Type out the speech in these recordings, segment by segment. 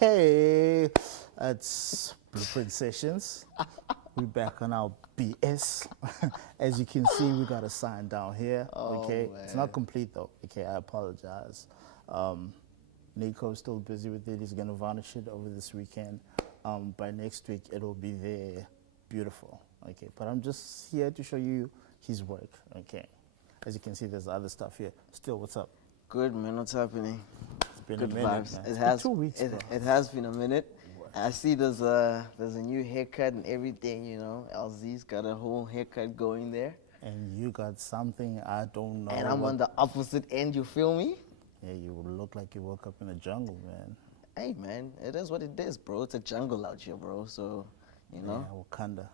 Hey, it's Blueprint Sessions. We're back on our BS. As you can see, we got a sign down here. Okay, it's not complete though. Okay, I apologize. Nico's still busy with it. He's gonna varnish it over this weekend. By next week, it'll be there, beautiful. Okay, but I'm just here to show you his work. Okay, as you can see, there's other stuff here. Still, what's up? Good, man. What's happening? It's been Good a minute, vibes. man. It It's has been 2 weeks, bro. it has been a minute. I see there's a new haircut and everything. You know, L-Zee's got a whole haircut going there, And you got something I don't know. and I'm on the opposite end. You feel me? Yeah, you look like you woke up in a jungle, man. Hey, man. It is what it is, bro. It's a jungle out here, bro. So, you know. Yeah, Wakanda.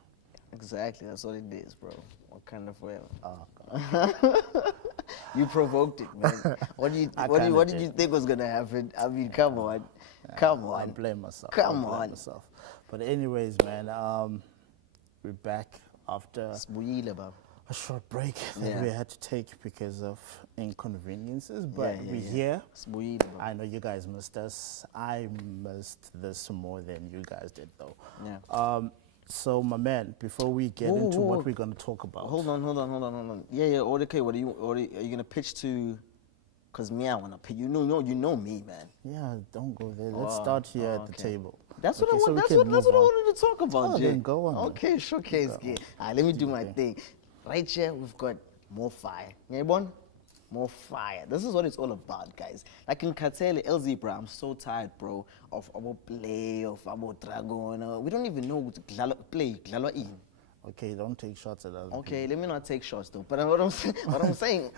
Exactly. That's what it is, bro. What kind of forever? Oh, You provoked it, man. What did you think was gonna happen? I mean, come on, come I on. blame myself. Come I blame on. myself. But anyways, man, we're back after Sibuyile, baba. a short break that Yeah. we had to take because of inconveniences. But we're here. Sibuyile, baba. I know you guys missed us. I missed this more than you guys did, though. Yeah. So, my man, before we get into what we're going to talk about. Hold on. Yeah. Okay. Are you gonna pitch to? Cause me, I wanna pitch. You know me, man. Yeah, don't go there. Let's start here at the okay. table. That's what Okay, I so want. we That's can what I move on. wanted to talk about, Oh, Jay. then go on, man. Okay, showcase game. Let me do my thing. Right here, we've got more fire. Nyayibona? More fire. This is what it's all about, guys. Like in Katele, L-Zee, bro, I'm so tired, bro, of our play, of our dragon. We don't even know what to play. Okay, don't take shots at us. Okay, let me not take shots though. But what I'm saying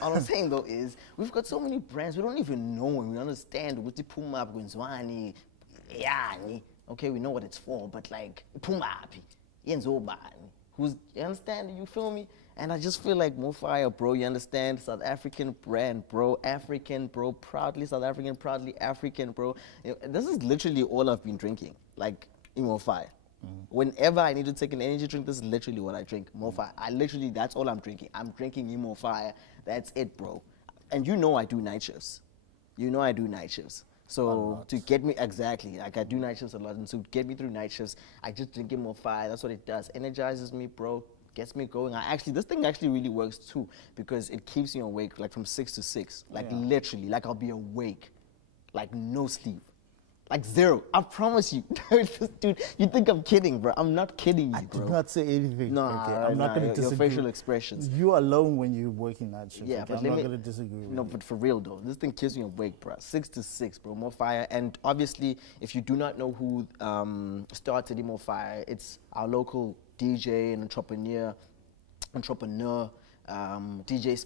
though is we've got so many brands we don't even know and we understand what the Puma Gwenzwani, Yani. Okay, we know what it's for, but like Puma, Yenzobani. You understand? You feel me? And I just feel like more fire, bro. You understand? South African brand, bro. African, bro. Proudly South African, proudly African, bro. You know, this is literally all I've been drinking. Like, more fire. Whenever I need to take an energy drink, this is literally what I drink. More fire. That's all I'm drinking. I'm drinking more fire. That's it, bro. And you know I do night shifts. So to get me, exactly, like I do night shifts a lot. And to get me through night shifts, I just drink more fire. That's what it does. Energizes me, bro. Gets me going. This thing actually really works too because it keeps me awake like from 6 to 6. Like literally, like I'll be awake. Like no sleep. Like zero. I promise you. Dude, you think I'm kidding, bro. I'm not kidding you, bro. I did not say anything. No, okay? I'm not going to disagree. Your facial expressions. You alone when you're working that shift. Yeah, okay? but I'm not going to disagree with No, you. but for real though, this thing keeps me awake, bro. 6 to 6, bro. More fire. And obviously, if you do not know who started More Fire, it's our local DJ and entrepreneur, DJ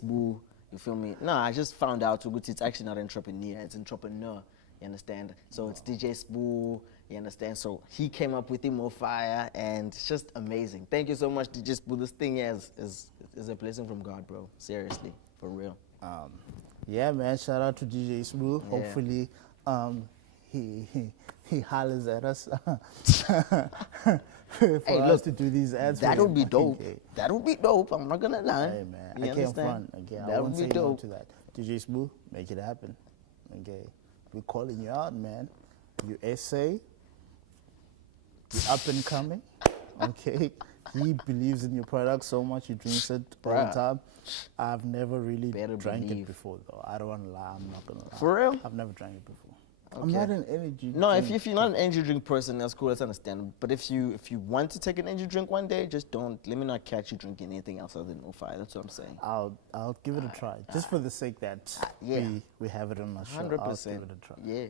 Spoo. You feel me? No, I just found out it's actually not entrepreneur, it's entrepreneur. You understand? So it's DJ Spoo, you understand? So he came up with More Fire, and it's just amazing. Thank you so much, DJ Spoo. This thing is a blessing from God, bro. Seriously, for real. Yeah, man. Shout out to DJ Smooth. Yeah. Hopefully, he hollers at us for us to do these ads. That for would be him. dope. Okay. That would be dope. I'm not gonna lie. Hey, man. You I can't understand? front. Okay, I That won't would say be no dope. to that. DJ Smooth, make it happen. Okay. We're calling you out, man. You essay. You're up and coming. Okay. He believes in your product so much, he drinks it all the Bruh. time. I've never really Better drank believe. it before, though. I don't want to lie. I'm not going to lie. For real? I've never drank it before. I'm Okay. not an energy No, drink. if you're not an energy drink person, that's cool. That's understandable. But if you want to take an energy drink one day, just don't. Let me not catch you drinking anything else other than More Fire. That's what I'm saying. I'll give it a try, just for the sake that yeah. we have it on my show. 100%. I'll give it a try. Yeah.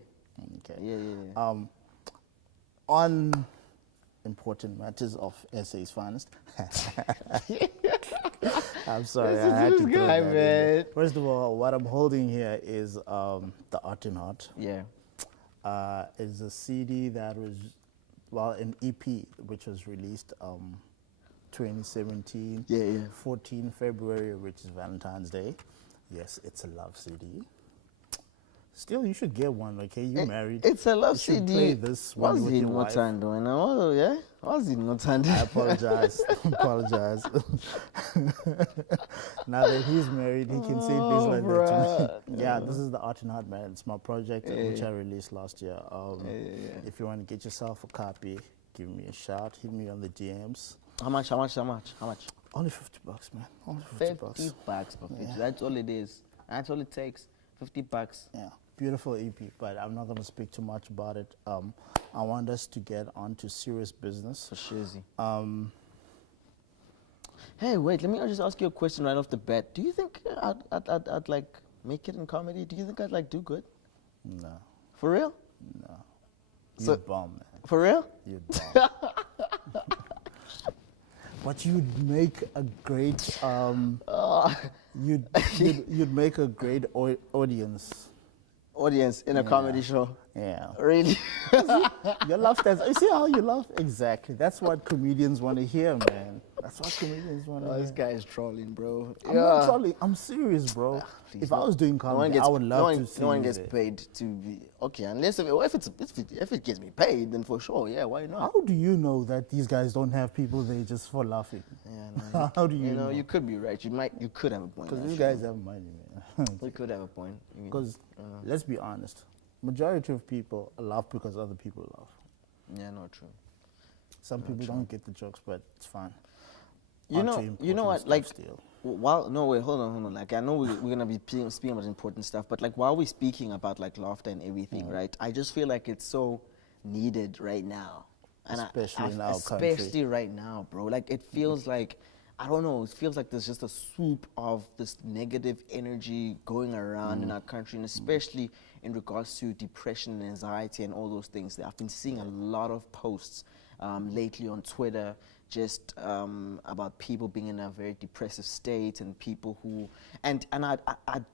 Okay. Yeah. On important matters of SA's finest. I'm sorry, I had to throw guy, that in man. there. First of all, what I'm holding here is the Art in Heart. Yeah. It's a CD that was, an EP which was released 2017, Yeah. 14 February, which is Valentine's Day. Yes, it's a love CD. Still, you should get one, okay? You married. It's a love You should CD. play this when you're with your wife. Oh, yeah? What's it not hand? I apologize. Apologize. Now that he's married, he can say things like that to me. Yeah, this is the Art and Heart, man. It's my project, which I released last year. If you want to get yourself a copy, give me a shout. Hit me on the DMs. How much? Only $50, man. Only $50. $50, yeah. That's all it is. That's all it takes. $50. Yeah, beautiful EP, but I'm not going to speak too much about it. I want us to get on to serious business. For sure. Hey, wait, let me just ask you a question right off the bat. Do you think I'd like make it in comedy? Do you think I'd like do good? No. For real? No. You're bomb, man. For real? You're bomb. But you'd make a great you'd make a great audience. Audience in a comedy show. Yeah. Really? Your laugh stands. You see how you laugh? Exactly. That's what comedians want to hear, man. That's what comedians want to hear. This guy is trolling, bro. I'm not trolling. I'm serious, bro. If I was doing comedy, I would love to see no one gets paid to be okay, unless if it gets me paid, then for sure, yeah. Why not? How do you know that these guys don't have people there just for laughing? Yeah, no, how do you know? You could be right. You could have a point. Because these guys have money, man. You could have a point. Because let's be honest, majority of people laugh because other people laugh. Yeah, not true. Some people don't get the jokes, but it's fine. You know what? Like, hold on. Like, I know we're gonna be speaking about important stuff, but like while we're speaking about like laughter and everything, right? I just feel like it's so needed right now, and especially right now, bro. Like, it feels like, I don't know, it feels like there's just a swoop of this negative energy going around in our country, and especially in regards to depression and anxiety and all those things. I've been seeing a lot of posts lately on Twitter just about people being in a very depressive state, and people who, and I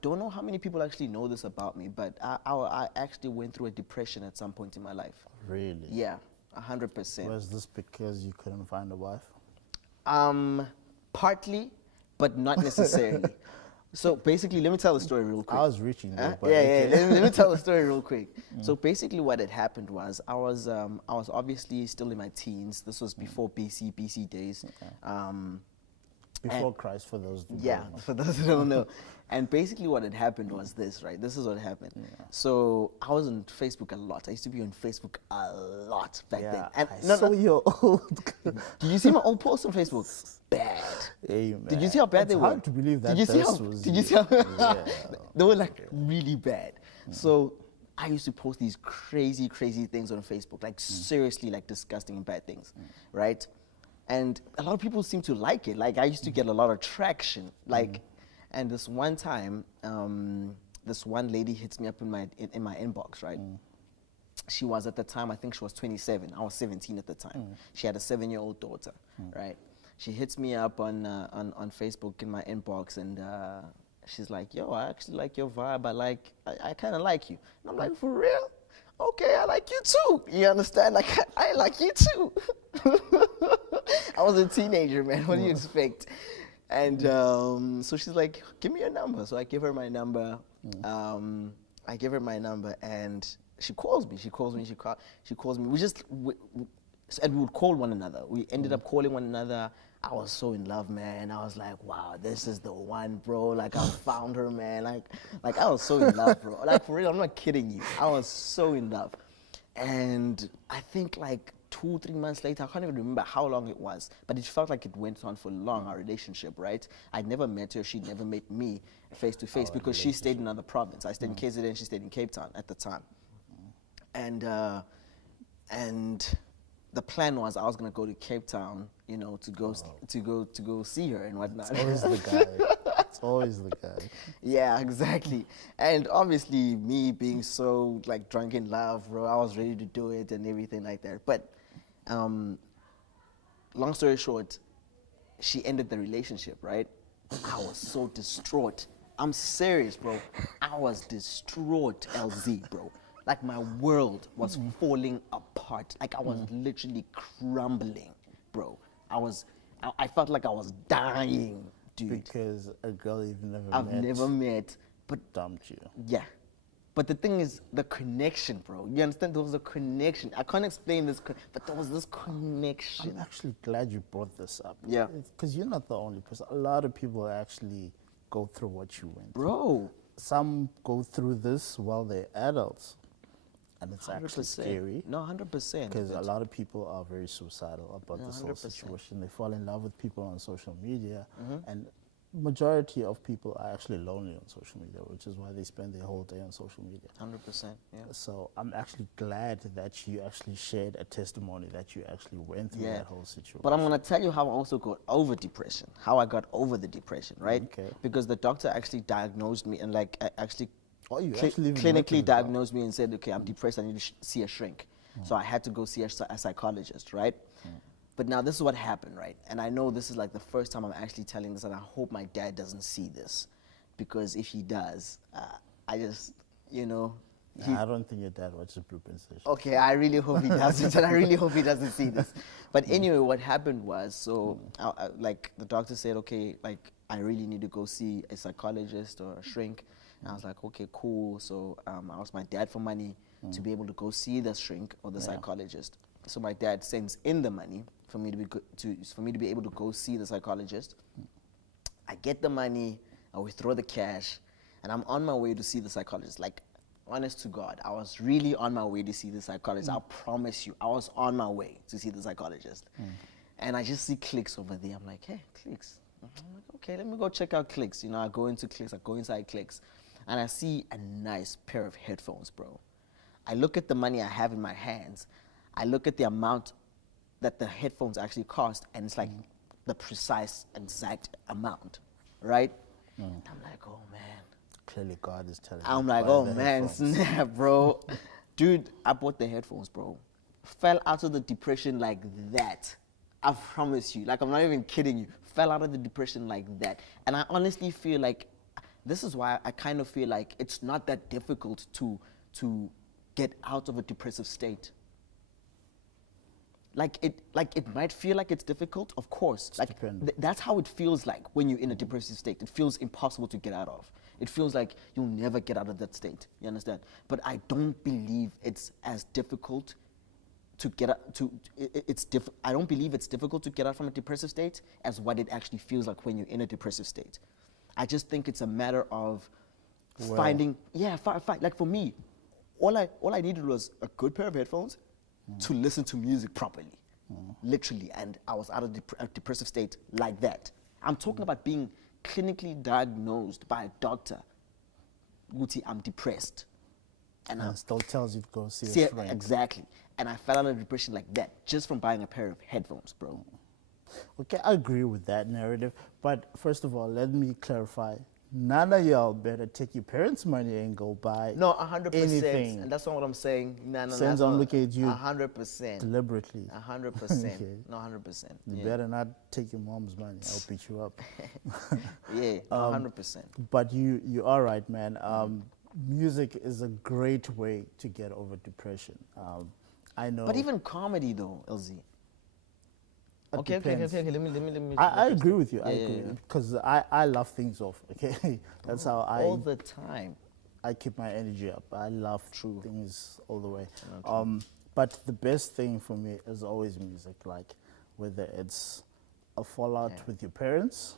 don't know how many people actually know this about me, but I actually went through a depression at some point in my life. Really? Yeah, 100%. Was this because you couldn't find a wife? Partly, but not necessarily. So basically, let me tell the story real quick. I was reaching there, but let me tell the story real quick. So basically, what had happened was I was obviously still in my teens. This was before BC days. Before Christ, for those who don't know. For those who don't know. And basically what had happened was this, right? This is what happened. Yeah. So I was on Facebook a lot. I used to be on Facebook a lot back then. And you're old. Did you see my old posts on Facebook? Bad. Hey, man. Did you see how bad they were? It's hard to believe that. Did you see how they were like really bad. So I used to post these crazy things on Facebook, like seriously, like disgusting and bad things, right? And a lot of people seem to like it. Like, I used to get a lot of traction. Like, and this one time, this one lady hits me up in my inbox, right? She was, at the time, I think she was 27. I was 17 at the time. She had a 7-year-old daughter, right? She hits me up on Facebook in my inbox, and she's like, "Yo, I actually like your vibe. I kind of like you." And I'm like, "For real? Okay, I like you too." You understand? Like, I like you too. I was a teenager, man. What do you expect? And so she's like, "Give me your number." So I give her my number. I give her my number, and she calls me. She calls me. And we would call one another. We ended up calling one another. I was so in love, man. I was like, wow, this is the one, bro. Like, I found her, man. Like I was so in love, bro. Like, for real, I'm not kidding you. I was so in love. And I think like 2-3 months later, I can't even remember how long it was, but it felt like it went on for long, our relationship, right? I'd never met her. She'd never met me face to face because she stayed in another province. I stayed in KZN, she stayed in Cape Town at the time. And the plan was I was gonna go to Cape Town, you know, to go see her and whatnot. It's always the guy. It's always the guy. Yeah, exactly. And obviously, me being so like drunk in love, bro, I was ready to do it and everything like that. But long story short, she ended the relationship, right? I was so distraught. I'm serious, bro. I was distraught, L-Zee, bro. Like, my world was falling apart. Like, I was literally crumbling, bro. I felt like I was dying, dude. Because a girl you've never met. I've never met, but dumped you. Yeah. But the thing is, the connection, bro. You understand? There was a connection. I can't explain this, but there was this connection. I'm actually glad you brought this up. Yeah. Because you're not the only person. A lot of people actually go through what you went through. Bro. Some go through this while they're adults. And it's actually 100%. scary. No, 100%. Because a lot of people are very suicidal about this whole 100%. situation. They fall in love with people on social media. And majority of people are actually lonely on social media, which is why they spend their whole day on social media. 100%, yeah. So I'm actually glad that you actually shared a testimony that you actually went through that whole situation. But I'm going to tell you how I also got over depression, how I got over the depression, right? Okay. Because the doctor actually diagnosed me and like actually, you actually even went through clinically the diagnosed me and said, okay, I'm depressed, I need to see a shrink. So I had to go see a psychologist, right? But now this is what happened, right? And I know this is like the first time I'm actually telling this, and I hope my dad doesn't see this, because if he does, I just, you know. I don't think your dad watches Blueprint Session. Okay, I really hope he doesn't, and I really hope he doesn't see this. But anyway, what happened was, so like the doctor said, okay, like I really need to go see a psychologist or a shrink. And I was like, okay, cool. So I asked my dad for money to be able to go see the shrink or the psychologist. So my dad sends in the money for me to be able to go see the psychologist. I get the money, I withdraw the cash, and I'm on my way to see the psychologist. Like, honest to God, I was really on my way to see the psychologist. I promise you, I was on my way to see the psychologist. And I just see Clicks over there. I'm like, hey, Clicks. I'm like, okay, let me go check out Clicks. You know, I go into Clicks, I go inside Clicks, and I see a nice pair of headphones, bro. I look at the money I have in my hands. I look at the amount that the headphones actually cost, and it's like the precise, exact amount, right? And I'm like, oh man. Clearly God is telling you. I'm like, buy oh the man, headphones. snap, bro. Dude, I bought the headphones, bro. Fell out of the depression like that. I promise you. Like, I'm not even kidding you. Fell out of the depression like that. And I honestly feel like, this is why I kind of feel like it's not that difficult to get out of a depressive state. Like it might feel like it's difficult, of course. Like that's how it feels like when you're in a depressive state. It feels impossible to get out of. It feels like you'll never get out of that state. You understand? But I don't believe it's as difficult to get out I don't believe it's difficult to get out from a depressive state as what it actually feels like when you're in a depressive state. I just think it's a matter of finding, like for me, all I needed was a good pair of headphones to listen to music properly, literally, and I was out of a depressive state like that. I'm talking about being clinically diagnosed by a doctor. Guti, I'm depressed. And And still tells you to go see a shrink. Exactly. And I fell out of depression like that just from buying a pair of headphones, bro. Okay, I agree with that narrative. But first of all, let me clarify. None of y'all better take your parents' money and go buy No, 100%. anything. And that's not what I'm saying. No, Sends on look at you 100%. deliberately. 100%. Okay. No, 100%. You better not take your mom's money. I'll beat you up. Yeah, 100%. But you are right, man. Music is a great way to get over depression. I know. But even comedy, though, L-Zee. Okay. depends. Let me. I agree with you. Yeah, I yeah, agree yeah. because I love things off. Okay, that's how All the time. I keep my energy up. I love things all the way. true. But the best thing for me is always music. Like whether it's a fallout with your parents,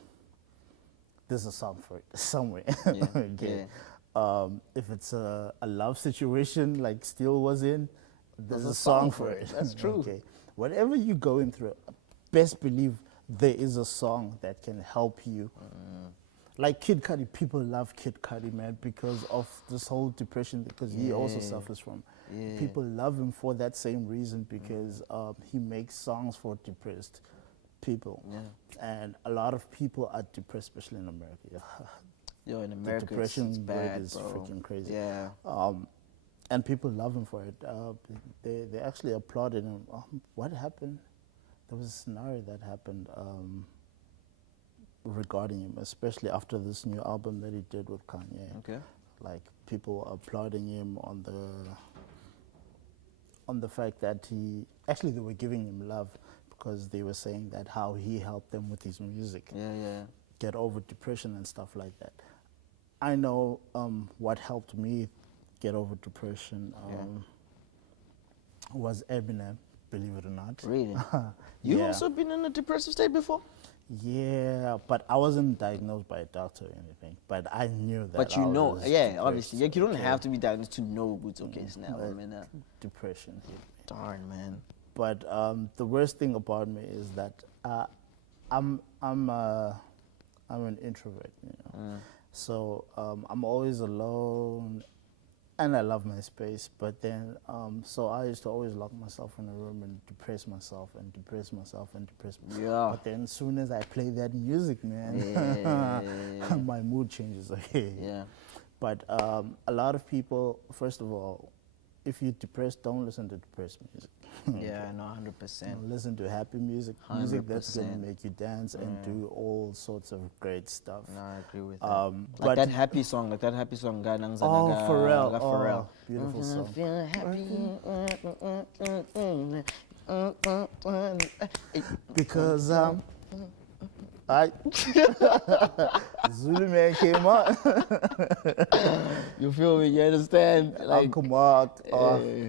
there's a song for it somewhere. Yeah, Okay. If it's a love situation like Steel was in, there's a song for it. That's true. Okay. Whatever you're going through, best believe there is a song that can help you. Like Kid Cudi, people love Kid Cudi, man, because of this whole depression, because he also suffers from. Yeah. People love him for that same reason, because he makes songs for depressed people. Yeah. And a lot of people are depressed, especially in America. Yo, in America, depression it's rate bad, is bro. freaking crazy. Yeah. And people love him for it. They actually applauded him. What happened? There was a scenario that happened regarding him, especially after this new album that he did with Kanye. Okay. Like people applauding him on the fact that they were giving him love, because they were saying that how he helped them with his music. Yeah. Get over depression and stuff like that. I know what helped me get over depression was Eminem, believe it or not. Really? You Yeah. also been in a depressive state before? Yeah, but I wasn't diagnosed by a doctor or anything. But I knew that. But you I know, was yeah, depressed, obviously. Like, you don't okay? have to be diagnosed to know what's okay now. I But mean, depression hit me. darn, man. But the worst thing about me is that I'm an introvert, you know. So I'm always alone, and I love my space. But then, so I used to always lock myself in a room and depress myself and depress myself and depress myself. Yeah. But then, as soon as I play that music, man, Yeah. my mood changes. Okay. Yeah. But a lot of people, first of all, if you're depressed, don't listen to depressed music. Yeah, no, 100%. Listen to happy music, music that's gonna 100%. make you dance and do all sorts of great stuff. No, I agree with that. But Like that happy song, guy Nangzana oh, ga- Pharrell, ga Pharrell. beautiful song. Feel happy. Because I Zulu man came on. You feel me? You understand? Like, Uncle Mark, eh,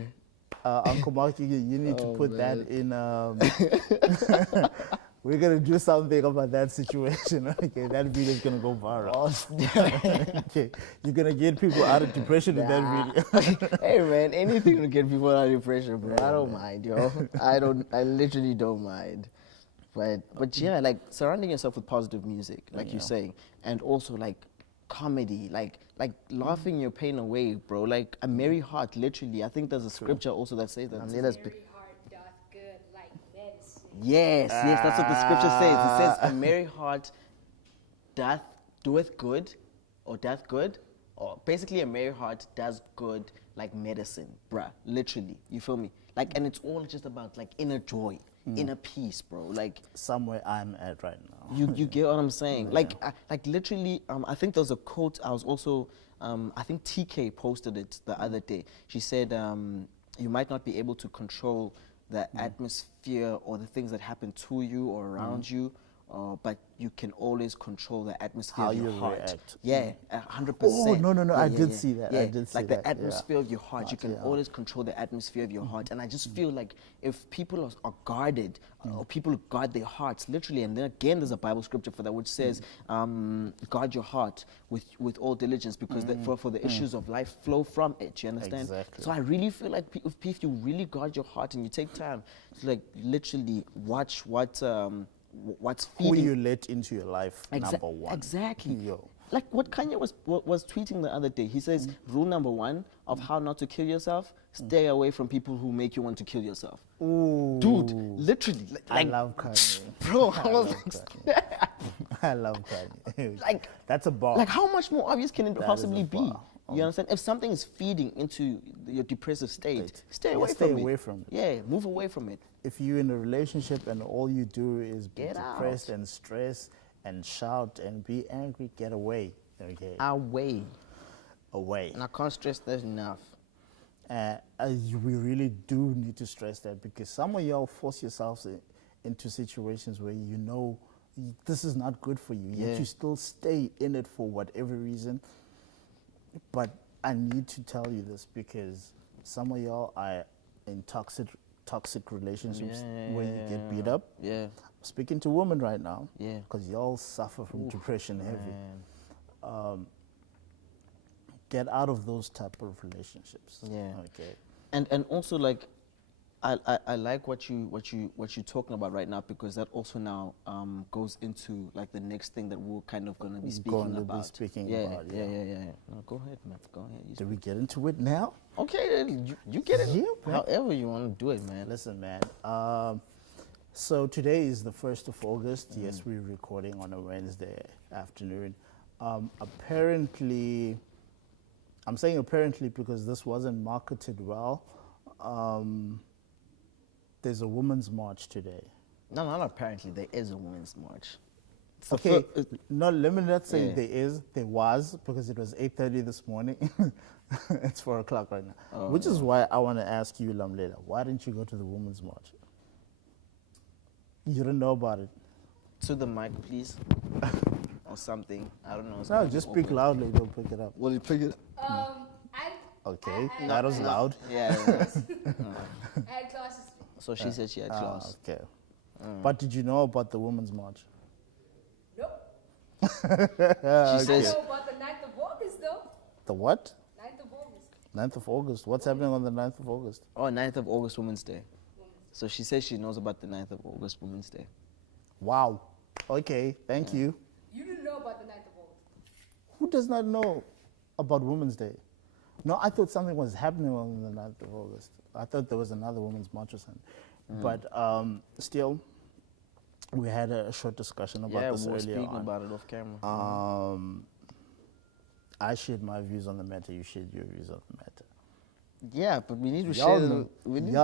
Uncle Mark, you need to Oh, put that in. We're gonna do something about that situation. Okay, that video's gonna go viral. Okay, you're gonna get people out of depression with that video. hey man, anything to get people out of depression, bro. I don't mind, yo. I literally don't mind. But yeah, like surrounding yourself with positive music, like you say, and also like comedy, like laughing your pain away, bro. Like a merry heart, literally. I think there's a scripture also that says that. Let us be. Merry heart doth good like medicine. Yes, that's what the scripture says. It says a merry heart doeth good, or doth good, or basically a merry heart does good like medicine, bruh. Literally, you feel me? Like, and it's all just about like inner joy, inner peace, bro. Like Somewhere I'm at right now. you get what I'm saying? Like like literally, I think there's a quote. I was also, I think TK posted it the other day. She said, you might not be able to control the atmosphere or the things that happen to you or around you, but you can always control the atmosphere How of your you heart. react. Yeah, 100%. Oh, no, Yeah, I yeah, did yeah. see that. Yeah, I did see like that, the yeah. atmosphere of your heart. You can Yeah. always control the atmosphere of your heart. And I just feel like if people are guarded, or people guard their hearts, literally, and then again, there's a Bible scripture for that which says, guard your heart with all diligence, because for the issues of life flow from it. You understand? Exactly. So I really feel like if you really guard your heart and you take time to like literally watch what's Who feeding you let into your life, number one. Exactly. Yo. Like what Kanye was tweeting the other day. He says, rule number one of how not to kill yourself, stay away from people who make you want to kill yourself. Ooh. Dude, literally. I love Kanye. Bro, I I was love like, Kanye. I love Kanye. Like- that's a bar. like how much more obvious can it That is possibly a be? bar. You understand? If something is feeding into your depressive state, stay Yeah, away stay from it. away from it. Yeah, move away from it. If you're in a relationship and all you do is be Get depressed out. and stress and shout and be angry, get away. Okay, Away. away. And I can't stress that enough. We really do need to stress that, because some of y'all force yourselves into situations where you know this is not good for you, Yeah. yet you still stay in it for whatever reason. But I need to tell you this, because some of y'all are in toxic relationships where you get beat up. Yeah. I'm speaking to women right now, Yeah. because y'all suffer from depression heavy. Man. Get out of those type of relationships. Yeah. Okay. And also like I like what you're talking about right now, because that also now goes into like the next thing that we're kind of gonna be speaking about. Yeah. No, go ahead, Matt. Go ahead. You Do we get into it now? okay, then you get it. Yeah, man. However you want to do it, man. Listen, man. So today is the 1st of August. Yes, we're recording on a Wednesday afternoon. Apparently, I'm saying apparently because this wasn't marketed well. There's a women's march today. No, not apparently. There is a women's march. It's the Okay, fir- no, let me not say Yeah. there was, because it was 8:30 this morning. It's 4 o'clock right now. Oh, Which is why I want to ask you, Lamlela, why didn't you go to the women's march? You didn't know about it. to the mic, please, or something. I don't know. No, just speak loudly, don't pick it up. Will you pick it? I Okay, I- that was loud. Yeah. I had classes. So she said she had class. Okay. But did you know about the Women's March? Nope. She I says know about the 9th of August, though. The what? 9th of August. 9th of August. What's happening on the 9th of August? Oh, 9th of August, Women's Day. So she says she knows about the 9th of August, Women's Day. Wow. Okay, thank you. You didn't know about the 9th of August. Who does not know about Women's Day? No, I thought something was happening on the 9th of August. I thought there was another Women's March or something. But still, we had a short discussion about Yeah, this we were earlier speaking on. about it off camera. I shared my views on the matter. You shared your views on the matter. Yeah, but we need to Y'all share know, the... We need,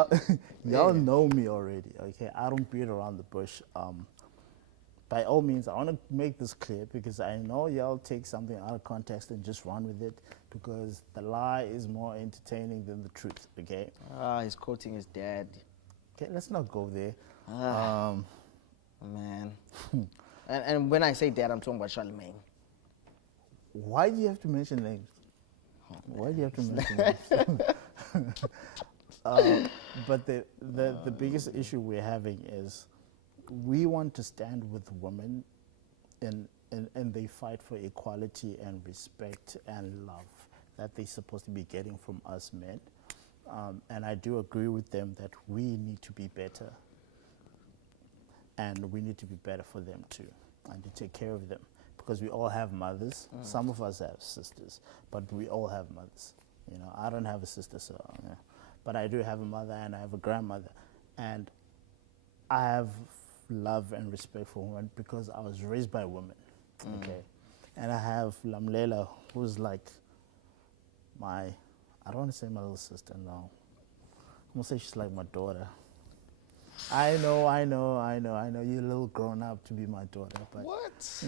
y'all know me already, okay? I don't beat around the bush. By all means, I want to make this clear because I know y'all take something out of context and just run with it because the lie is more entertaining than the truth, okay? he's quoting his dad. Okay, let's not go there. Man. and when I say dad, I'm talking about Charlemagne. Why do you have to mention names? Why do you have to mention names? But the biggest issue we're having is we want to stand with women and they fight for equality and respect and love that they're supposed to be getting from us men. And I do agree with them that we need to be better. And we need to be better for them too. And to take care of them. Because we all have mothers. Some of us have sisters. But we all have mothers. You know, I don't have a sister, so yeah. But I do have a mother and I have a grandmother. And I have love and respect for women because I was raised by women. Okay. And I have Lamlela, who's like my, I don't want to say my little sister, no. I'm gonna say she's like my daughter. I know, you're a little grown up to be my daughter, but What?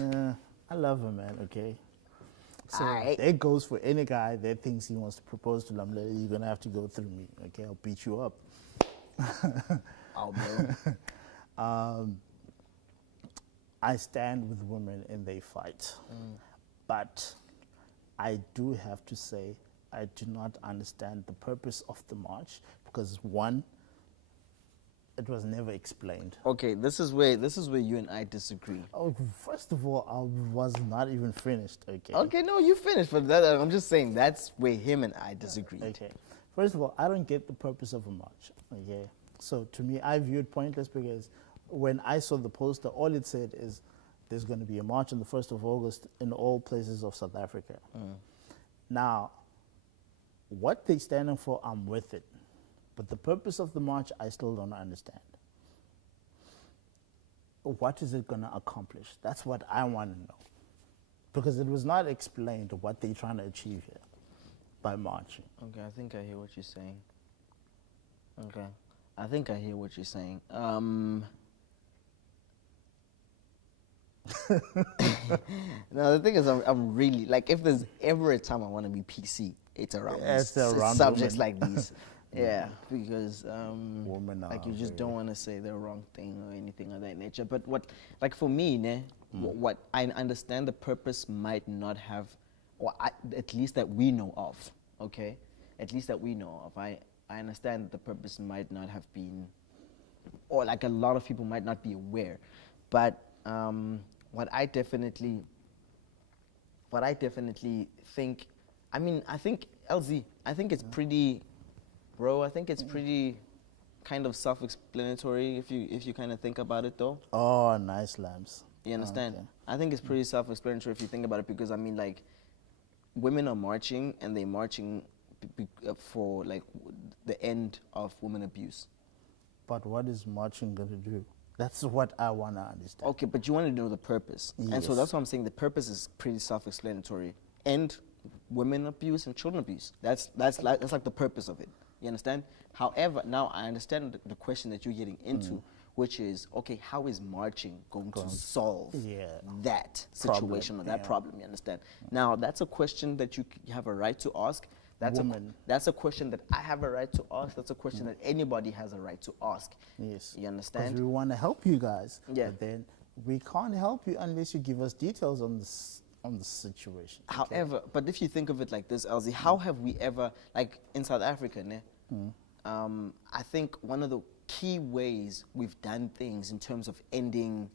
I love her, man, okay? So Aight. that goes for any guy that thinks he wants to propose to Lamlela, you're gonna have to go through me, okay? I'll beat you up. Oh, bro. I stand with women and they fight. But I do have to say, I do not understand the purpose of the march because one, it was never explained. Okay, this is where you and I disagree. Oh, first of all, I was not even finished, okay? Okay, no, you finished, but that, I'm just saying that's where him and I disagreed. Okay. First of all, I don't get the purpose of a march, okay? So to me, I view it pointless because when I saw the poster, all it said is there's going to be a march on the 1st of August in all places of South Africa. Now, what they're standing for, I'm with it. But the purpose of the march, I still don't understand. What is it going to accomplish? That's what I want to know. Because it was not explained what they're trying to achieve here by marching. Okay, I think I hear what you're saying. Okay, I think I hear what you're saying. No, the thing is, I'm really like, if there's ever a time I want to be PC, it's around It's these around subjects women. like these. Yeah, because Women like are you just very- don't want to say the wrong thing or anything of that nature. But what, like for me, ne, what I understand the purpose might not have, or at least that we know of. Okay, at least that we know of. I understand that the purpose might not have been, or like a lot of people might not be aware, but what I definitely think, I mean, I think L-Zee, I think it's pretty, bro, I think it's pretty kind of self-explanatory if you kind of think about it though. Oh, nice lambs. You understand? Okay. I think it's pretty self-explanatory if you think about it, because I mean, like, women are marching and they're marching for like the end of women abuse. But what is marching going to do? That's what I want to understand. Okay, but you want to know the purpose. And so Yes. that's what I'm saying. The purpose is pretty self-explanatory. End women abuse and children abuse. That's like the purpose of it. You understand? However, now I understand the question that you're getting into, which is, okay, how is marching going to solve that situation or that problem? You understand? Now, that's a question that you have a right to ask. That's a question that I have a right to ask. That's a question that anybody has a right to ask. Yes. You understand? Because we want to help you guys. Yeah. But then we can't help you unless you give us details on this, on the situation. okay? However, but if you think of it like this, L-Zee, how have we ever, like in South Africa, ne? I think one of the key ways we've done things in terms of ending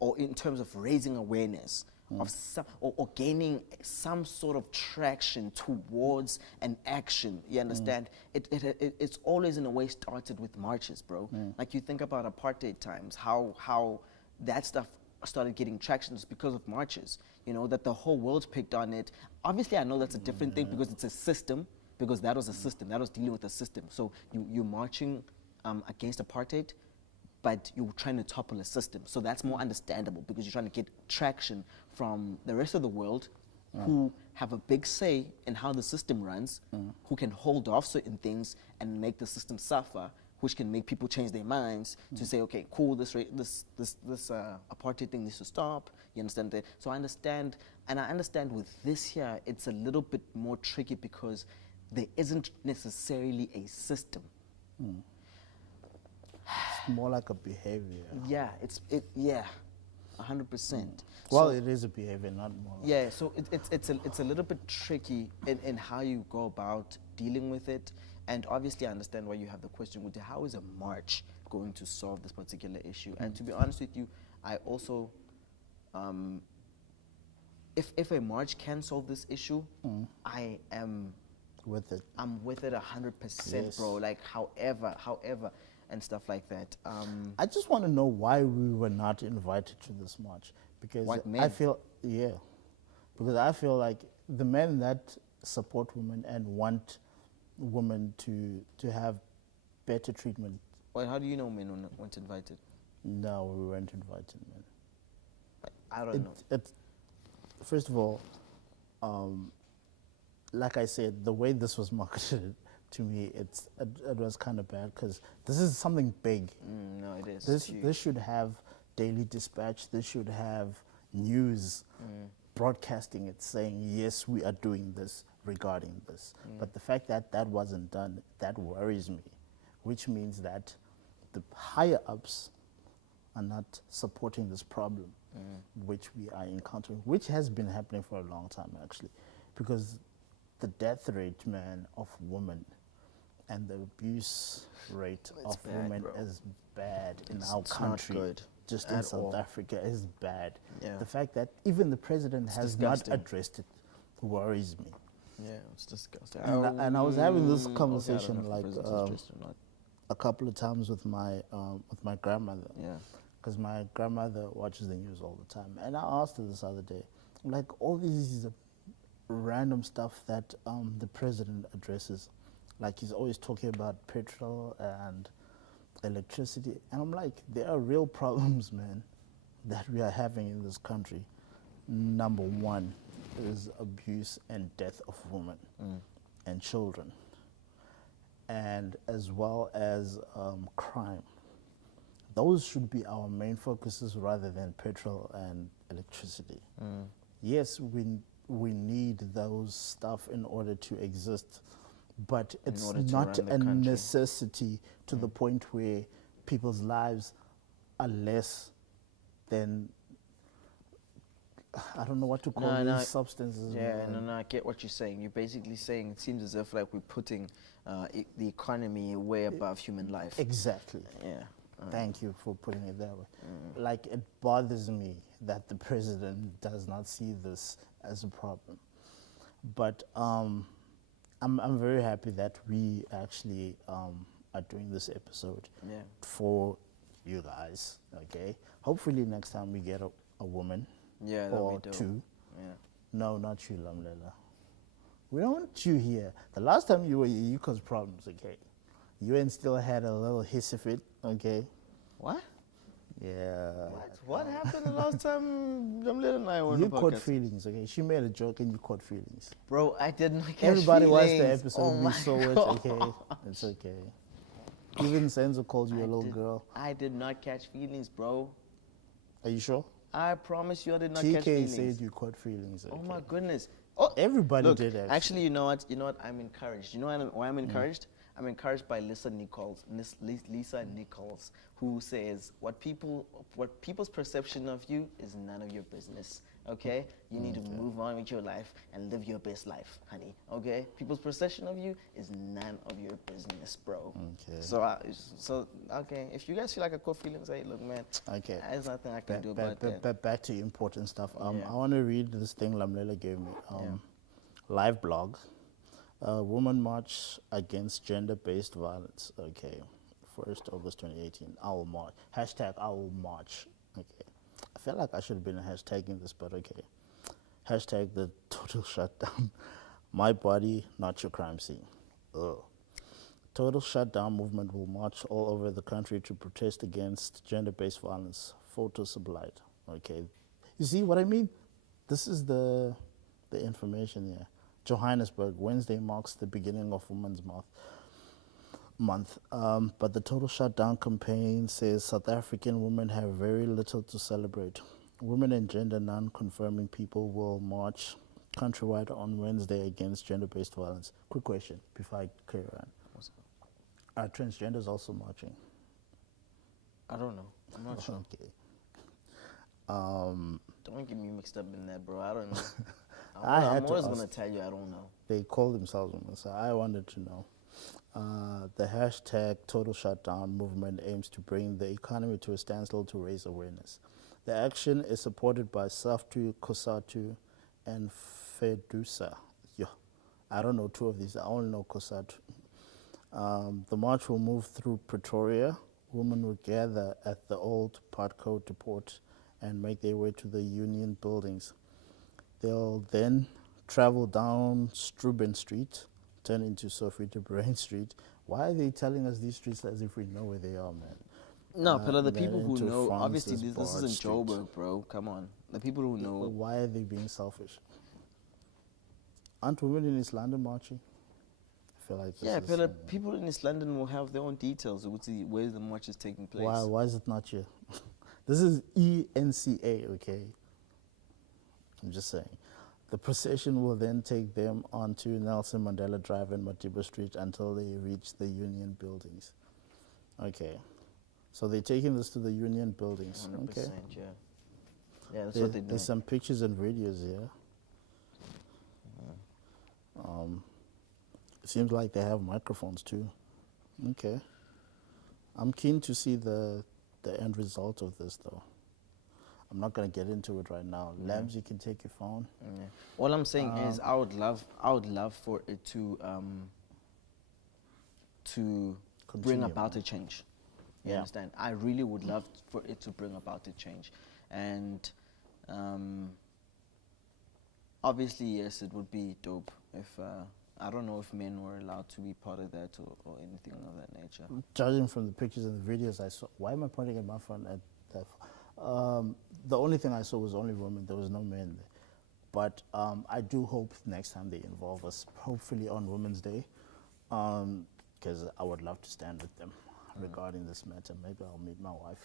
or in terms of raising awareness of some, or gaining some sort of traction towards an action, you understand? It's always in a way started with marches, bro. Like you think about apartheid times, how that stuff started getting traction is because of marches, you know, that the whole world picked on it. Obviously, I know that's a different thing because it's a system, because that was a system, that was dealing with a system. So you're marching against apartheid, but you're trying to topple a system. So that's more understandable because you're trying to get traction from the rest of the world who have a big say in how the system runs, who can hold off certain things and make the system suffer, which can make people change their minds to say, okay, cool, this apartheid thing needs to stop. You understand that? So I understand, and I understand with this here, it's a little bit more tricky because there isn't necessarily a system. It's more like a behavior. Yeah, 100%. Well, So- it is a behavior, not more. Like Yeah, so it's a little bit tricky in how you go about dealing with it. And obviously I understand why you have the question with how is a march going to solve this particular issue? And to be honest with you, I also, if a march can solve this issue, I am with it. I'm with it 100%, Yes. bro. Like however, and stuff like that. I just want to know why we were not invited to this march, because White I men? feel because I feel like the men that support women and want women to have better treatment. Wait, how do you know men weren't invited? No, we weren't invited, man. I don't know. First of all, like I said, the way this was marketed to me, it was kind of bad because this is something big. No, it is. This Huge. this should have Daily Dispatch. This should have news broadcasting it, saying yes, we are doing this regarding this. But the fact that that wasn't done, that worries me, which means that the higher ups are not supporting this problem, which we are encountering, which has been happening for a long time actually, because the death rate, man, of women and the abuse rate It's of bad, women bro. is bad in It's our not country. good Just in at South all. Africa is bad. Yeah. The fact that even the president has disgusting. not addressed it worries me. Yeah, it's disgusting. And I was having this Okay, I don't conversation know if the like president's interested or not. a couple of times with my grandmother. Yeah. Because my grandmother watches the news all the time. And I asked her this other day, like all these random stuff that the president addresses, like he's always talking about petrol and electricity. And I'm like, there are real problems, man, that we are having in this country. Number one is abuse and death of women and children, and as well as crime. Those should be our main focuses rather than petrol and electricity. Yes, we need those stuff in order to exist, but it's order to not run the a country. necessity to the point where people's lives are less than, I don't know what to call these substances. Yeah, man. no, I get what you're saying. You're basically saying it seems as if like we're putting the economy way above human life. Exactly. Yeah. Thank you for putting it that way. Like, it bothers me that the president does not see this as a problem. But I'm very happy that we actually are doing this episode Yeah. for you guys. Okay. Hopefully next time we get a woman Yeah, that'll or be dope. two. Yeah. No, not you, Lamlela. We don't want you here. The last time you were here, you caused problems. Okay. You and still had a little hissy fit. Okay. What? Yeah. What happened the last time Jamila and I were on You the caught podcast? feelings, okay? She made a joke and you caught feelings. Bro, I did not catch Everybody watched the feelings. episode, Oh we my saw it, God. okay? It's okay. Even Senzo called you a little girl. I did not catch feelings, bro. Are you sure? I promise you I did not catch TK feelings. said you caught feelings, okay? Oh my goodness. Oh, Everybody look, did actually. you know what? I'm encouraged. You know why I'm encouraged? I'm encouraged by Lisa Nichols, who says what people's perception of you is none of your business. Okay, you need to move on with your life and live your best life, honey. Okay, people's perception of you is none of your business, bro. Okay. So okay, if you guys feel like I caught feelings, hey, look, man. Okay. There's nothing I can do about that. Back to important stuff. Yeah. I want to read this thing Lamlela gave me. Live blog. Women March Against Gender-Based Violence. Okay. 1st August 2018. I will march. Hashtag I will march. Okay. I feel like I should have been hashtagging this, but okay. Hashtag the total shutdown. My body, not your crime scene. Ugh. Total shutdown movement will march all over the country to protest against gender-based violence. Photo sublight. Okay. You see what I mean? This is the information here. Johannesburg, Wednesday marks the beginning of Women's Month. But the total shutdown campaign says South African women have very little to celebrate. Women and gender non-confirming people will march countrywide on Wednesday against gender-based violence. Quick question before I carry on. Are transgenders also marching? I don't know. I'm not sure. Okay. Don't get me mixed up in that, bro. I don't know. I I'm always going to tell you I don't know. They call themselves women, so I wanted to know. The hashtag Total Shutdown movement aims to bring the economy to a standstill to raise awareness. The action is supported by SAFTU, COSATU, and FEDUSA. Yeah, I don't know two of these. I only know COSATU. The march will move through Pretoria. Women will gather at the old Partco depot and make their way to the union buildings. They'll then travel down Struben Street, turn into Sophie de Bruin Street. Why are they telling us these streets as if we know where they are, man? No, but the then people who into know, obviously Francis this isn't Street. Joburg, bro. Come on. The people who know. Why are they being selfish? Aren't women in East London marching? I feel like this Yeah, is, but people in East London will have their own details of where the march is taking place. why is it not here? This is ENCA, okay? I'm just saying. The procession will then take them onto Nelson Mandela Drive and Madiba Street until they reach the union buildings. Okay. So they're taking this to the union buildings. 100%, Okay. yeah. Yeah, that's what they do. There's some pictures and videos here. It seems like they have microphones too. Okay. I'm keen to see the end result of this though. I'm not gonna get into it right now. Labs, you can take your phone. Yeah. All I'm saying is I would love for it to bring Continue, about man. a change. You Yeah. understand? I really would love for it to bring about a change. And obviously, yes, it would be dope if I don't know if men were allowed to be part of that or anything of that nature. Judging from the pictures and the videos I saw, why am I pointing at my phone at that? The only thing I saw was only women. There was no men there. But I do hope next time they involve us, hopefully on Women's Day, because I would love to stand with them regarding this matter. Maybe I'll meet my wife.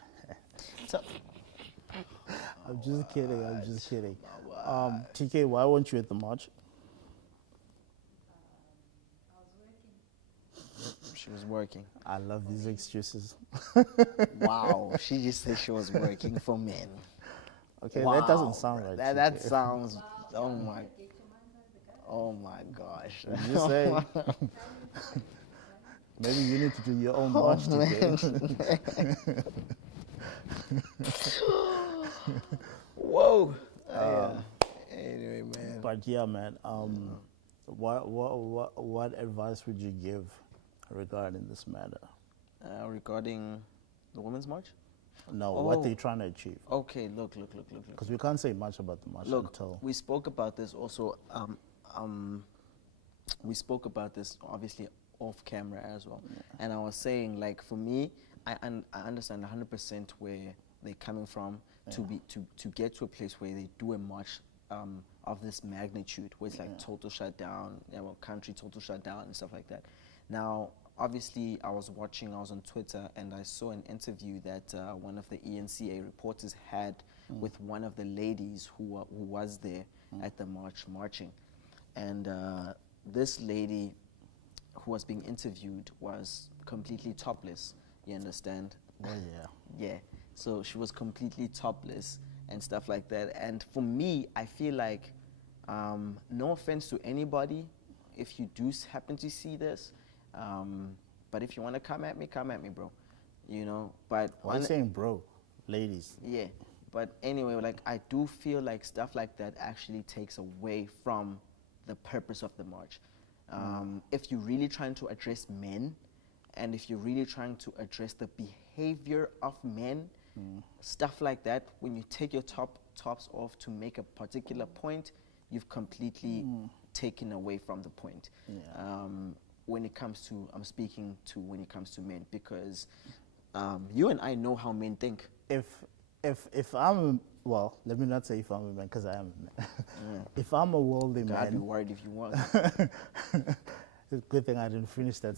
So, I'm just kidding. I'm just kidding. TK, why weren't you at the march? I was working. she was working. I love these excuses. Wow, she just said she was working for men. Okay, Wow, that doesn't sound right. That TK. sounds. Oh my gosh. I'm just saying. Maybe you need to do your own march today. Whoa. Anyway, man. But yeah, man. What advice would you give regarding this matter? Regarding the Women's March? No, what they're trying to achieve. Okay, look. Because we can't say much about the march Look, until. we spoke about this also. We spoke about this obviously off camera as well, and I was saying, like, for me, I understand 100% where they're coming from to get to a place where they do a march of this magnitude, where it's like total shutdown, country total shutdown and stuff like that. Now, obviously, I was on Twitter, and I saw an interview that one of the ENCA reporters had with one of the ladies who was there at the marching. And this lady who was being interviewed was completely topless. You understand? Oh yeah. Yeah. So she was completely topless and stuff like that. And for me, I feel like, no offense to anybody, if you do happen to see this, but if you want to come at me, bro. You know, but Why are you saying bro? Ladies. yeah. But anyway, like I do feel like stuff like that actually takes away from the purpose of the march. If you're really trying to address men, and if you're really trying to address the behavior of men, stuff like that, when you take your tops off to make a particular point, you've completely taken away from the point. Yeah. When it comes to, I'm speaking to when it comes to men, because you and I know how men think. If I'm well, let me not say if I'm a man, because I am a man. If I'm a worldly God, I'd be man, worried if you weren't. it's a good thing I didn't finish that.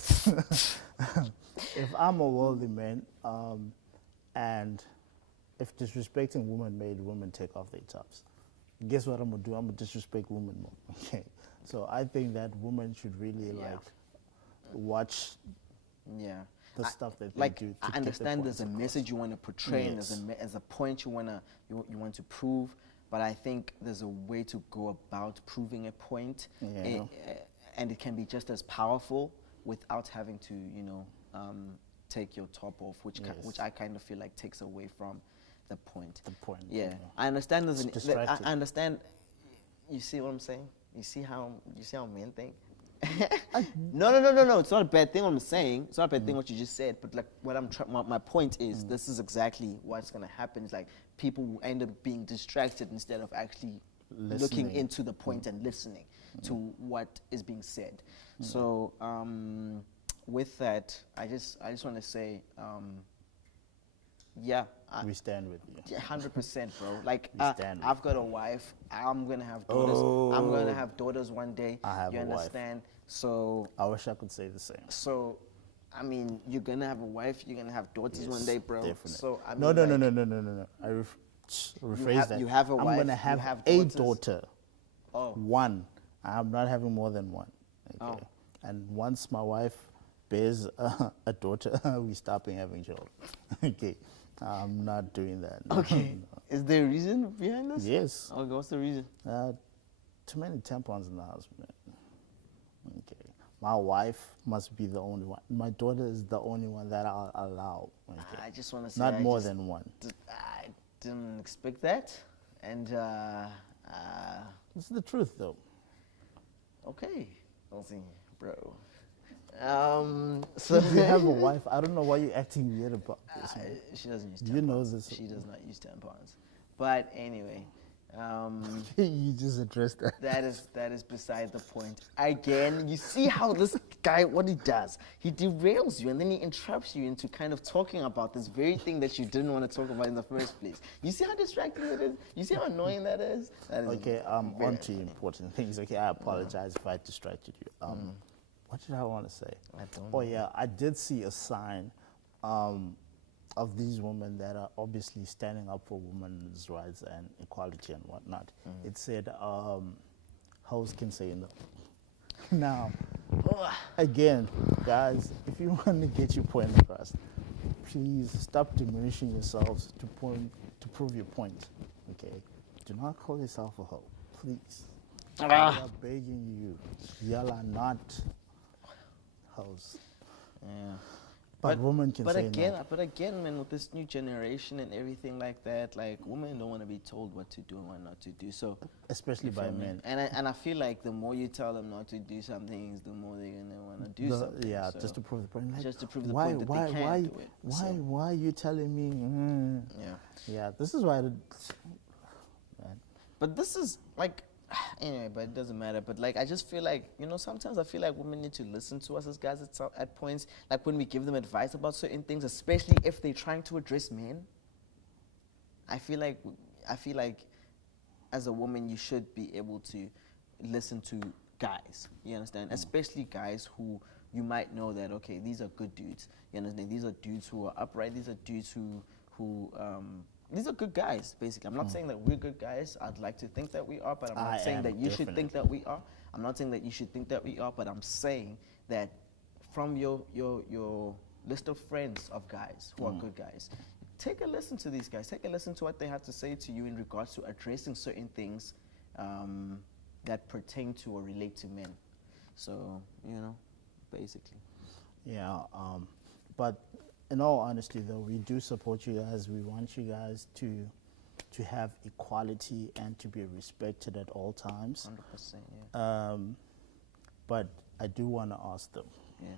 If I'm a worldly man, and if disrespecting women made women take off their tops, guess what I'm gonna do? I'm gonna disrespect women more. Okay, so I think that women should really like watch Yeah. the stuff that Like, they do. I understand there's a message you want to portray, and Yes. there's a point you want to prove, but I think there's a way to go about proving a point, Yeah. And it can be just as powerful without having to, take your top off, which Yes. which I kind of feel like takes away from the point. The point. Yeah, I understand. There's It's I distracting. understand. You see what I'm saying? You see how men think? No. It's not a bad thing. What I'm saying. It's not a bad thing what you just said. But like, what my point is, this is exactly what's gonna happen. It's like people will end up being distracted instead of actually looking Listening. into the point and listening to what is being said. So with that, I just want to say, We stand with you. yeah, 100%, bro. Like, We stand with I've got a wife. I'm gonna have daughters. I'm gonna have daughters one day. I have you a wife. understand? So, I wish I could say the same. I mean, you're gonna have a wife. You're gonna have daughters one day, bro. Definitely. So, I mean, No. like, I rephrase that. you have a I'm wife, gonna you have have a daughters. daughter. Oh. One. I'm not having more than one. Okay. Oh. And once my wife bears a daughter, we stop having children. Okay. I'm not doing that. Okay. Is there a reason behind this? Yes. Okay. What's the reason? Too many tampons in the house, man. Okay. My wife must be the only one. My daughter is the only one that I'll allow. Okay. I just want to say, Not more than one. I didn't expect that, and This is the truth, though. okay, L-Zee, bro. So If you have a wife, I don't know why you're acting weird about this, man. she doesn't use tampons. You know this. She does not use tampons. But anyway, You just addressed that. that is beside the point. Again, you see how this guy, what he does, he derails you and then he interrupts you into kind of talking about this very thing that you didn't want to talk about in the first place. You see how distracting it is? You see how annoying that is? That is Okay, very on to important things. Okay, I apologize if I distracted you. What did I want to say? I don't Oh yeah, I did see a sign of these women that are obviously standing up for women's rights and equality and whatnot. It said, hoes can say no. Now, again, guys, if you want to get your point across, please stop diminishing yourselves to prove your point. Okay, do not call yourself a hoe, please. We are begging you. Y'all are not hoes. Yeah. But women can say no. But again, man, with this new generation and everything like that, like women don't want to be told what to do and what not to do. So, Especially you by feel me? men. And I feel like the more you tell them not to do some things, the more they're gonna want to do something. Yeah, So, just to prove the point. Like, just to prove the why, point that why, they can why, do it. Why, So, why are you telling me? yeah. Yeah, this is why. Man. But this is like, anyway, but it doesn't matter. But like, I just feel like, sometimes I feel like women need to listen to us as guys at points, like when we give them advice about certain things, especially if they're trying to address men. I feel like as a woman, you should be able to listen to guys. You understand? Especially guys who you might know that, okay, these are good dudes. You understand? These are dudes who are upright. These are dudes who these are good guys, basically. I'm not saying that we're good guys. I'd like to think that we are, but I'm not saying that you should think that we are. I'm not saying that you should think that we are, but I'm saying that from your list of friends of guys who are good guys. Take a listen to these guys. Take a listen to what they have to say to you in regards to addressing certain things that pertain to or relate to men. So, you know, basically. Yeah, but in all honesty, though, we do support you guys. We want you guys to have equality and to be respected at all times. 100%, yeah. But I do want to ask them. Yeah.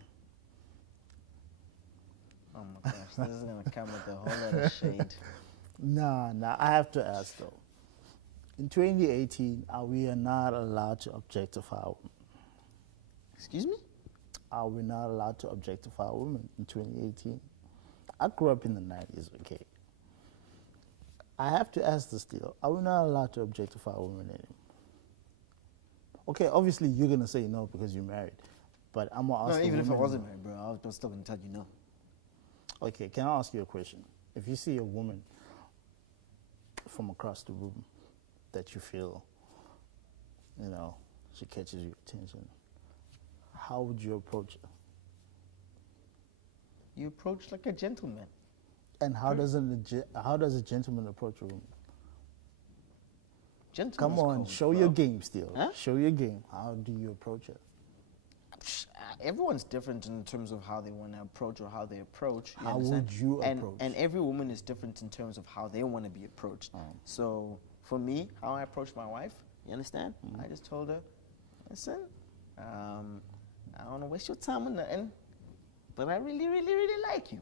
Oh my gosh, this is gonna come with a whole lot of shade. Nah, I have to ask though. In 2018, we are not allowed to objectify women. Excuse me? Are we not allowed to objectify women in 2018? I grew up in the 90s, okay? I have to ask this still. Are we not allowed to objectify women anymore? Okay, obviously you're going to say no because you're married. But I'm going to ask No, even if I women- wasn't married, bro, I was still gonna tell you no. Okay, can I ask you a question? If you see a woman from across the room that you feel, you know, she catches your attention, how would you approach her? You approach like a gentleman. And how does a gentleman approach a woman? Gentleman's Come on, cold, show bro. your game still. Huh? Show your game. How do you approach her? Everyone's different in terms of how they want to approach or how they approach. How understand? would you and, approach? And every woman is different in terms of how they want to be approached. So for me, how I approach my wife, you understand? I just told her, listen, I don't want to waste your time on nothing, but I really, really, really like you.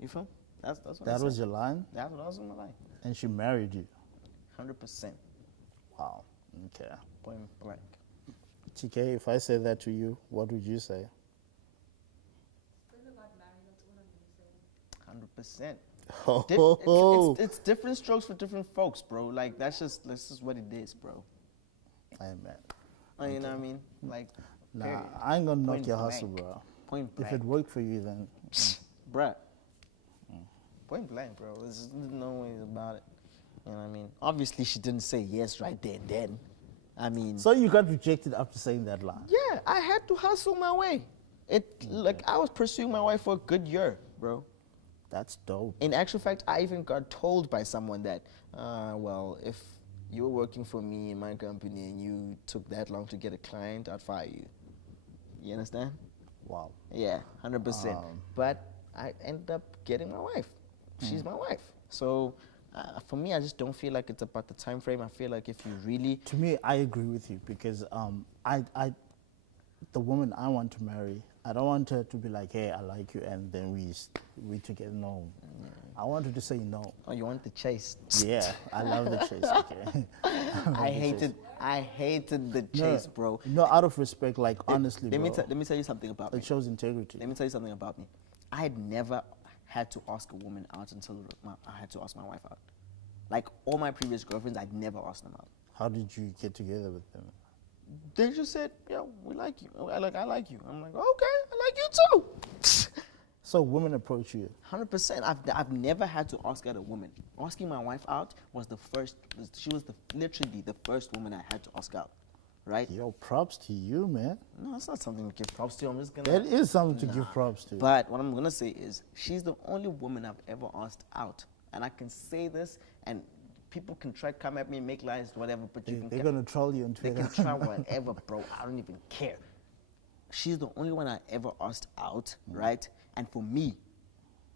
You feel? That's what I That said. was your line? That's what I was in my life. And she married you? 100%. Wow. Okay. Point blank. TK, if I say that to you, what would you say? Still got married, that's all I'm gonna say. 100%. Oh, It's different strokes for different folks, bro. Like that's just what it is, bro. Amen. You know what I mean? Like, Nah, period. I ain't gonna knock Point your hustle, blank. bro. Point blank. If it worked for you, then Bruh. Point blank, bro. There's no ways about it. You know what I mean? Obviously, she didn't say yes right there and then. I mean, so you got rejected after saying that line. yeah, I had to hustle my way. Like I was pursuing my wife for a good year, bro. That's dope. In actual fact, I even got told by someone that, well, if you were working for me in my company and you took that long to get a client, I'd fire you. You understand? Wow. Yeah, 100%. But I ended up getting my wife. She's my wife. So for me, I just don't feel like it's about the time frame. I feel like if you really... To me, I agree with you because the woman I want to marry, I don't want her to be like, hey, I like you, and then we together. No, I want her to say no. Oh, you want the chase? Yeah, I love the chase. Okay. I hated the chase, bro. No, out of respect, like honestly, Let bro, me tell you something about me. it shows integrity. Let me tell you something about me. I had never had to ask a woman out until I had to ask my wife out. Like all my previous girlfriends, I'd never asked them out. How did you get together with them? They just said, "Yo, we like you. I like you." I'm like, "Okay, I like you too." So women approach you. 100%. I've never had to ask out a woman. Asking my wife out was the first. She was literally the first woman I had to ask out. Right? Yo, props to you, man. No, it's not something to give props to. I'm just gonna. That is something to give props to. But what I'm gonna say is, she's the only woman I've ever asked out, and I can say this, and people can try come at me, make lies, whatever. But They're gonna troll you on They Twitter. can try whatever, bro. I don't even care. She's the only one I ever asked out, right? And for me,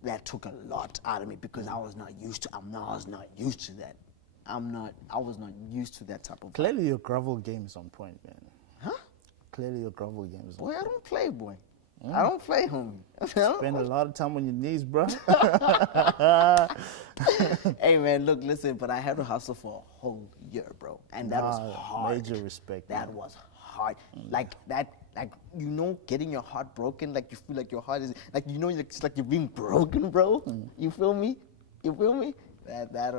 that took a lot out of me because I was not used to. I was not used to that. I was not used to that type of. Clearly, your gravel game is on point, man. Huh? Clearly, your gravel game is on Boy, I don't play, boy. I don't play, homie. Spend a lot of time on your knees, bro. Hey, man, look, listen, but I had to hustle for a whole year, bro. And that was hard. Major respect. That was hard. Like, you know, getting your heart broken, like you feel like your heart is, like, you know, it's like you're being broken, bro. You feel me? You feel me? That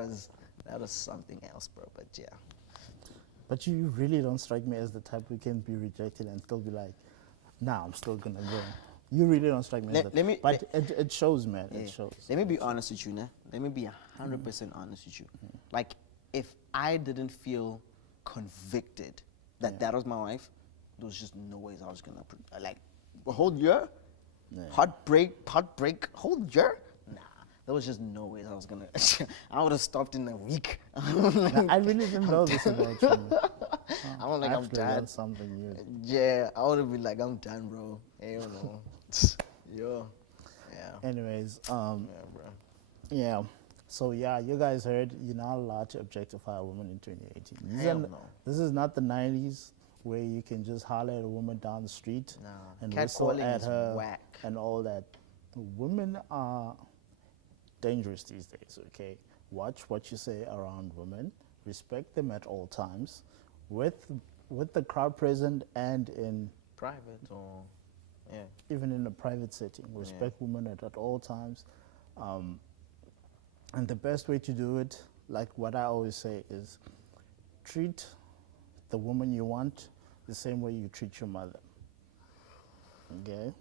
was something else, bro, but yeah. But you really don't strike me as the type who can be rejected and still be like, nah, I'm still gonna go. You really don't strike me as that. But it shows, man. Yeah. It shows. Let me be honest with you, nah. Let me be 100% honest with you. Like, if I didn't feel convicted that that was my wife, there was just no ways I was gonna, like, A whole year? Yeah. Heartbreak, whole year? Nah, there was just no way I was gonna. I would have stopped in a week. Now, I really didn't know this about you. I was like, I I'm actually done. learned something new. Yeah, I would have been like, I'm done, bro. Hell no. Yo. Yeah. Anyways, Yeah, bro. yeah. So yeah, you guys heard you're not allowed to objectify a woman in 2018. Hell no. This is not the 90s where you can just holler at a woman down the street Nah. and whistle Catcalling at is her whack. and all that. Women are dangerous these days, okay? Watch what you say around women. Respect them at all times. With the crowd present and in Private or, yeah. even in a private setting. Respect women at all times. And the best way to do it, like what I always say, is treat the woman you want the same way you treat your mother. Okay?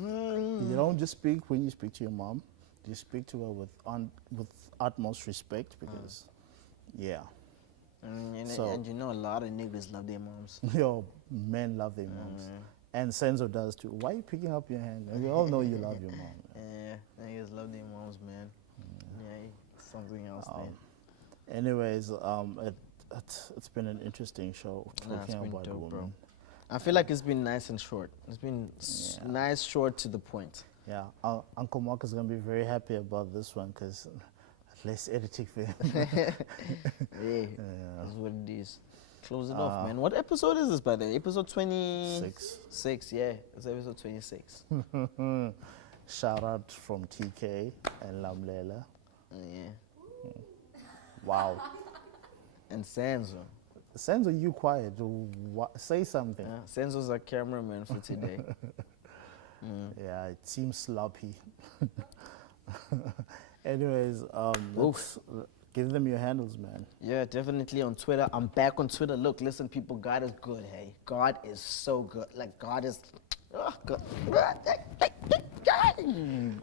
You don't just speak when you speak to your mom. You speak to her with utmost respect because, yeah. And you know, a lot of niggas love their moms. Your men love their moms. And Senzo does too. Why are you picking up your hand? We all know you love your mom. Yeah, niggas love their moms, man. Yeah, something else then. Anyways, it's been an interesting show Nah, talking it's been about dope, women. bro. I feel like it's been nice and short. It's been nice, short, to the point. Yeah, Uncle Mark is gonna be very happy about this one because less editing for him. Yeah, that's what it is. Close it off, man. What episode is this, by the way? Episode 26? 6, yeah. It's episode 26. Shout out from TK and Lamlela. Yeah. Wow. And Senzo. Senzo, you quiet. Say something. Senzo's our cameraman for today. Yeah, it seems sloppy. Anyways, let's give them your handles, man. Yeah, definitely on Twitter. I'm back on Twitter. Look, listen, people, God is good, hey. God is so good. Like, God is... God.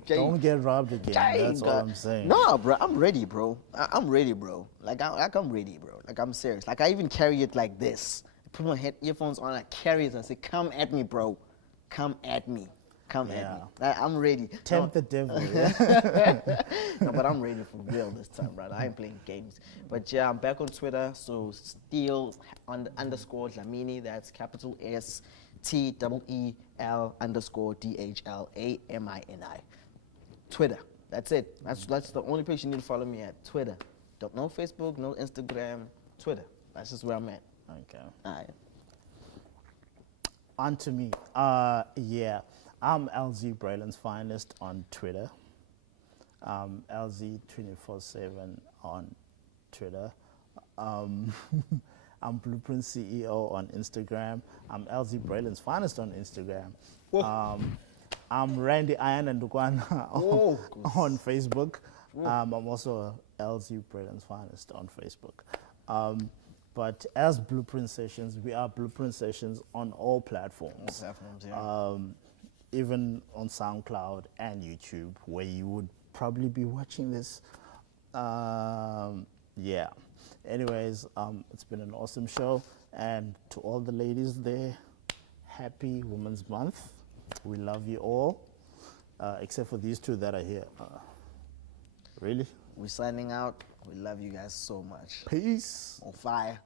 Don't get robbed again. That's all I'm saying. No, bro, I'm ready, bro. I'm ready, bro. I'm ready, bro. Like, I'm serious. Like, I even carry it like this. I put my earphones on, I carry it and say, come at me, bro. Come at me. Come at me. I'm ready. Tempt the devil. Yeah? No, but I'm ready for real this time, brother. I ain't playing games. But yeah, I'm back on Twitter. So still underscore Dlamini. That's capital S TEEL underscore DHLAMINI. Twitter. That's it. That's the only place you need to follow me at. Twitter. No Facebook, no Instagram. Twitter. That's just where I'm at. Okay. All right. On to me. Yeah. I'm L-Zee Braylon's Finest on Twitter. L-Zee 24/7 on Twitter. I'm Blueprint CEO on Instagram. I'm L-Zee Braylon's Finest on Instagram. I'm Randy Iron and Dukwana on Facebook. I'm also L-Zee Braylon's Finest on Facebook. But as Blueprint Sessions, we are Blueprint Sessions on all platforms. Even on SoundCloud and YouTube, where you would probably be watching this. Yeah. Anyways, it's been an awesome show. And to all the ladies there, happy Women's Month. We love you all, except for these two that are here. Really? We're signing out. We love you guys so much. Peace. On fire.